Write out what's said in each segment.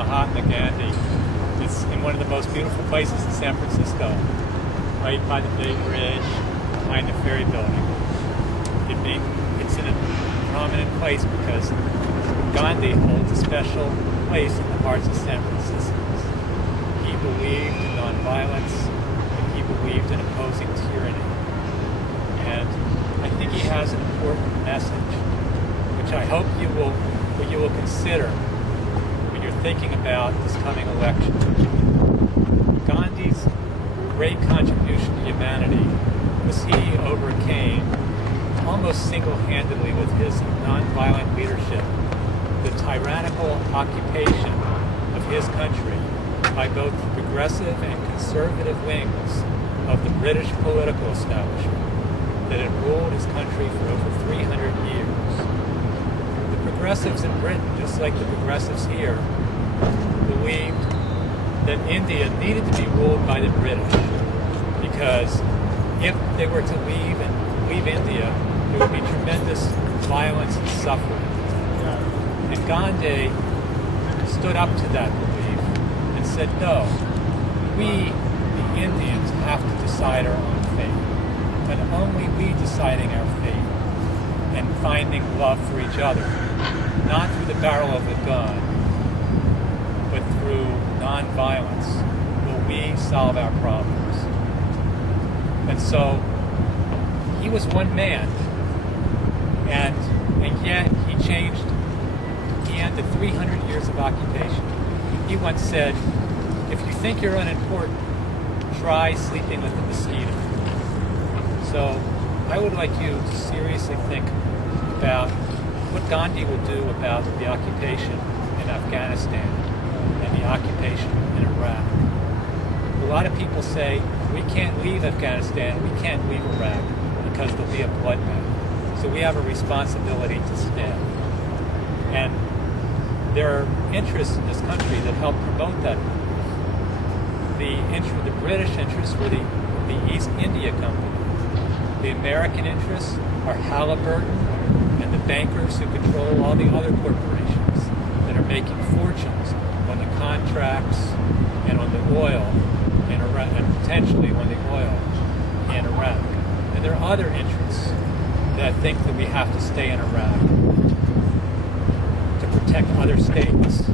Mahatma Gandhi. It's in one of the most beautiful places in San Francisco, right by the Bay Bridge, behind the ferry building. It's in a prominent place because Gandhi holds a special place in the hearts of San Franciscans. He believed in nonviolence, and he believed in opposing tyranny. And I think he has an important message, which I hope you will consider when you're thinking about this coming election. Gandhi's great contribution to humanity was he overcame almost single-handedly with his nonviolent leadership the tyrannical occupation of his country by both the progressive and conservative wings of the British political establishment that had ruled his country for over 300 years. The progressives in Britain, just like the progressives here, believed that India needed to be ruled by the British because if they were to leave India, there would be tremendous violence and suffering. And Gandhi stood up to that belief and said, no, we, the Indians, have to decide our own fate. And only we deciding our fate and finding love for each other, not through the barrel of the gun, but through nonviolence, will we solve our problems. And so he was one man, and yet he ended 300 years of occupation. He once said, if you think you're unimportant, try sleeping with a mosquito. So I would like you to seriously think about what Gandhi will do about the occupation in Afghanistan and the occupation in Iraq. A lot of people say, we can't leave Afghanistan, we can't leave Iraq because there'll be a bloodbath. So we have a responsibility to stay. And there are interests in this country that help promote that. The British interests were the East India Company. The American interests are Halliburton and the bankers who control all the other corporations that are making fortunes on the contracts and on the oil in Iraq, and potentially on the oil in Iraq. And there are other interests that think that we have to stay in Iraq to protect other states.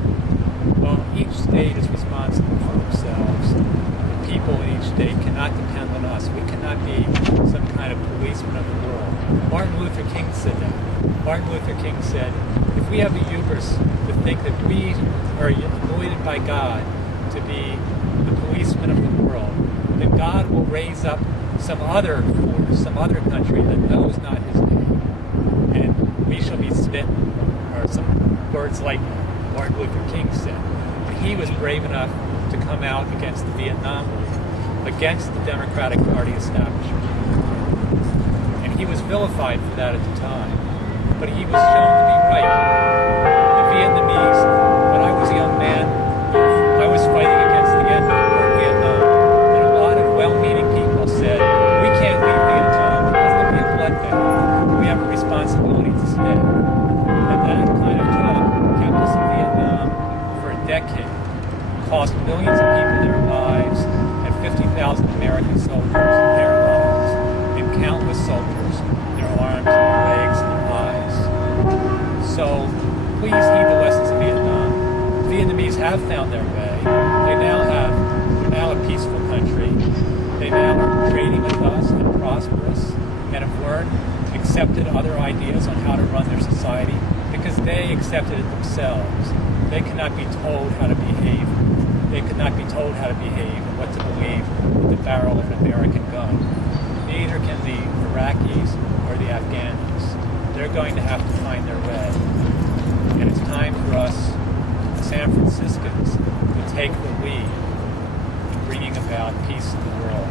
Well, each state is responsible for themselves. The people in each state cannot depend on us. We cannot be some kind of policeman of the world. Martin Luther King said that. Martin Luther King said, if we have the hubris to think that we are anointed by God to be the policeman of the world, then God will raise up some other force, some other country that knows not his name, and we shall be smitten, or some words like Martin Luther King said. And he was brave enough to come out against the Vietnam War, against the Democratic Party establishment. And he was vilified for that at the time, but he was shown to be right. The Vietnamese, when I was a young man, I was fighting against the enemy in Vietnam, and a lot of well-meaning people said, we can't leave Vietnam because there'll be a bloodbath. We have a responsibility to stay. And that kind of talk kept us in Vietnam for a decade. Cost millions of people their lives, and 50,000 American soldiers their lives, and countless soldiers their arms and their legs and their eyes. So please heed the lessons of Vietnam. Vietnamese have found their way. They're now a peaceful country. They now are trading with us and prosperous, and have learned, accepted other ideas on how to run their society because they accepted it themselves. They cannot be told how to behave. They could not be told how to behave and what to believe with the barrel of an American gun. Neither can the Iraqis or the Afghans. They're going to have to find their way. And it's time for us, San Franciscans, to take the lead in bringing about peace in the world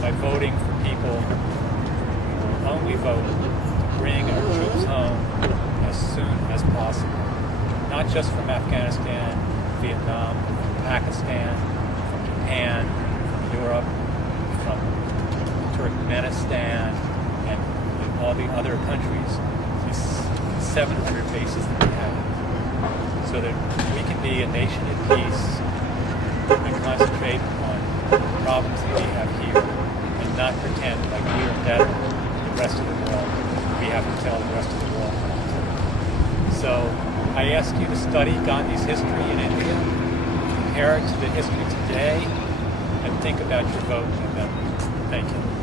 by voting for people who will only vote to bring our troops home as soon as possible. Not just from Afghanistan, Vietnam, Pakistan, from Japan, from Europe, from Turkmenistan, and all the other countries, these 700 bases that we have, so that we can be a nation at peace and concentrate on the problems that we have here and not pretend like we are better than the rest of the world. We have to tell the rest of the world what to do. So I ask you to study Gandhi's history in India, compare it to the history today, and think about your vote in November. Thank you.